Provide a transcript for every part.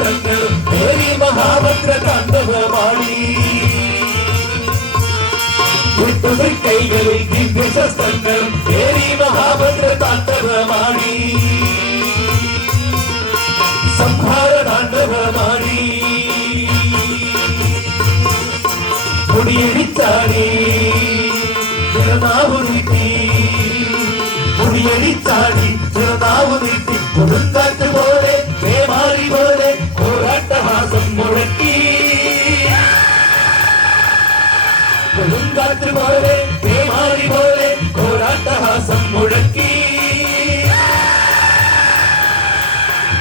ശസ്ത്രങ്ങളും ഏറി മഹാഭദ്ര താണ്ഡവമാടി. കൈകളിൽ ദിവ്യശസ്ത്രങ്ങളും ഏറി മഹാഭദ്ര താണ്ഡവമാടി. സംഹാര താണ്ഡവമാടി. മുടിയടിച്ചാടി തിരുനാവു നീട്ടി. മുടിയടിച്ചാടി തിരുനാവു നീട്ടി. കൊടുങ്കാറ്റ് പോലെ പേമാരി പോലെ പോരാട്ടഹാസം മുഴക്കി. കൊടുങ്കാറ്റ് പോലെ പേമാരി പോലെ പോരാട്ടഹാസം മുഴക്കി.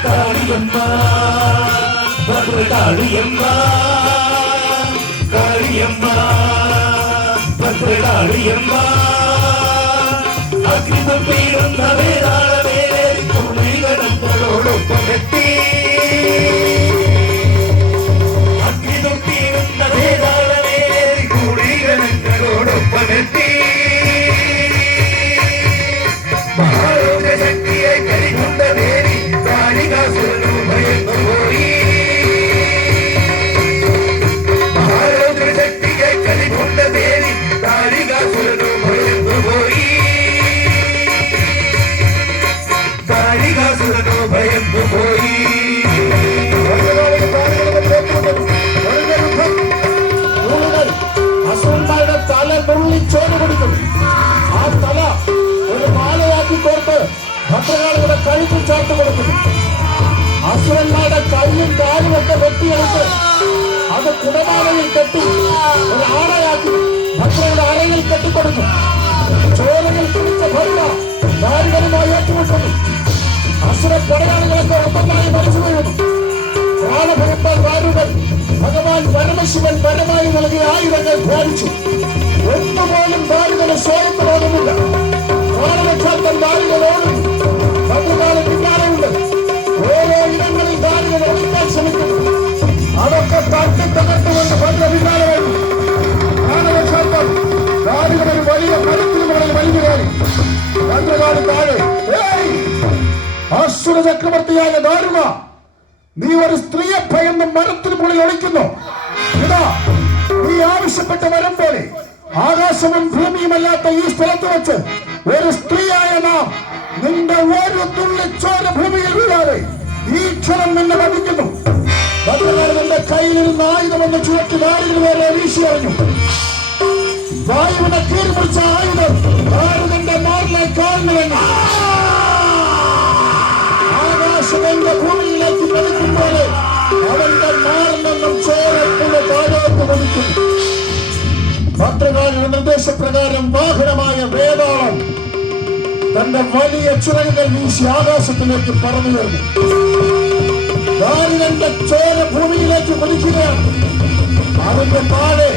കാളിയമ്മ ഭദ്രകാളിയമ്മ കാളിയമ്മ ഭദ്രകാളിയമ്മ അഗ്നിതം പേരുന്ന വേതാളമേലേറി കുളികളോടൊപ്പമെത്തി. അഗ്നിതം പേരുന്ന വേതാളമേലേറി കുളികളോടൊപ്പമെത്തി. മഹാരോഗശക്തിയെ കരികൊണ്ട ദേവി കാളികാസുരനു ഭയന്നു പോയി. മഹാരോഗശക്തിയെ കരികൊണ്ട ദേവി കാളികാസുരനു ഭയന്നു പോയി. കാളികാസുരനു ഭയന്നു പോയി. അസുരന്മാരുടെ തല നുള്ളി ചോര കൊടുക്കും. ആ തല ഒരു മാലയാക്കി കോർത്ത് ഭദ്രകാളിയുടെ കഴുത്തിൽ ചേർത്ത് കൊടുക്കുന്നു. അസുരന്മാരുടെ കൈയും കാലും ഒക്കെ വെട്ടിയെടുത്ത് അത് കുടമാലയിൽ കെട്ടി ഒരു ആടയാക്കി ഭദ്രയുടെ അരയിൽ കെട്ടിക്കൊടുക്കും. ചോരകൾ കുടിച്ച ഭദ്ര ദാരികനുമായി ഏറ്റുമുട്ടുന്നു. അസുര പടയാളികളൊക്കെ ഒപ്പമായി മരിച്ചു വീഴുന്നു. പ്രാണഭയത്താൽ ദാരുകൻ ഭഗവാൻ പരമശിവൻ പരമായി നൽകിയ ആയുധങ്ങൾ ധ്യാനിച്ചു. ഒന്നുപോലും ദാരുകന് സ്വയത്തിനോടുമില്ല. പ്രാണരക്ഷാർത്ഥം ദാരുകൻ ഓടുന്നു. ഭദ്രകാളി പിന്നാലെയുണ്ട്. ഓരോ ഇടങ്ങളിൽ ദാരുകൻ ഒളിക്കാൻ ശ്രമിക്കുന്നു. അതൊക്കെ തട്ടി തകർത്തുകൊണ്ട് ഭദ്ര പിന്നാലെ വരുന്നു. പ്രാണരക്ഷാർത്ഥം ദാരുകൻ ഒരു വലിയ മരത്തിന് മുകളിൽ വലിഞ്ഞു കയറി. ഭദ്രകാളി താഴെ. അസുര ചക്രവർത്തിയായ ദാരുക, നീ ഒരു സ്ത്രീയെ ഭയന്ന് മരത്തിന് മുകളിൽ ഒളിക്കുന്നു. ഇതാ നീ ആവശ്യപ്പെട്ട മരം പോലെ ആകാശവും ഭൂമിയുമല്ലാത്ത ഈ സ്ഥലത്ത് വെച്ച് ഒരു സ്ത്രീയായ നാം നിന്റെ ഒരു തുള്ളി ചോര ഭൂമിയിൽ വീഴാതെ ഈ ക്ഷണം നിന്നെ വധിക്കുന്നു. ഭദ്രകാളന്റെ കയ്യിലിരുന്ന ആയുധമെന്ന് ചുവട്ടി ദാരുവിന് നേരെ വീശിയറിഞ്ഞു. വായുവിനെ കീറിമുറിച്ച ആയുധം ദാരുവിന്റെ മാറിലെ കാലിന് ആകാശത്തിന്റെ ഭൂമിയിലേക്ക് പതിക്കുമ്പോലെ അവന്റെ മാറിൽ നിന്നും ചോരപ്പുഴ താഴോട്ട് പതിക്കുന്നു. ഭദ്രകാളിയുടെ നിർദ്ദേശപ്രകാരം വാഹനമായ വേതാളം തന്റെ വലിയ ചിറകുകൾ വീശി ആകാശത്തിലേക്ക് പറന്നുയർന്നു. ദാരുവിന്റെ ചോര ഭൂമിയിലേക്ക് പതിക്കുകയാണ്. അതിന്റെ താഴെ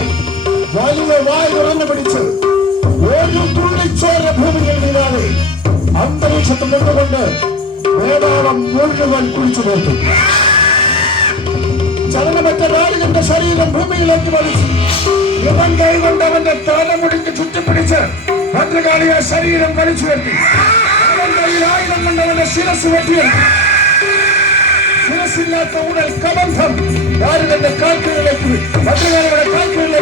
വലിയ വായു തുറന്നു പിടിച്ച് ഒരു തുള്ളിച്ചോര ഭൂമിയിൽ വീഴാതെ അന്തരീക്ഷത്തിൽ നിന്നുകൊണ്ട് വേതാളം മുഴുവൻ കുഴിച്ചു തീർത്തു. ചലനമറ്റ ദാരുകന്റെ ശരീരം ഭൂമിയിലേക്ക് വലിച്ചു. ഇവൻ കൈകൊണ്ട് അവന്റെ തലമുടിക്ക് ചുറ്റിപ്പിടിച്ച് ഭദ്രകാളിയെ ശരീരം വലിച്ചു വരുത്തി. അവൻ കയ്യിൽ ആയുധം കൊണ്ട് അവന്റെ ശിരസ് വെട്ടിയെടുത്തു. ശിരസില്ലാത്ത ഉടൽ കബന്ധം ദാരുകന്റെ കാൽക്കീഴിലേക്ക് ഭദ്രകാളിയുടെ കാൽക്കീഴിലേക്ക്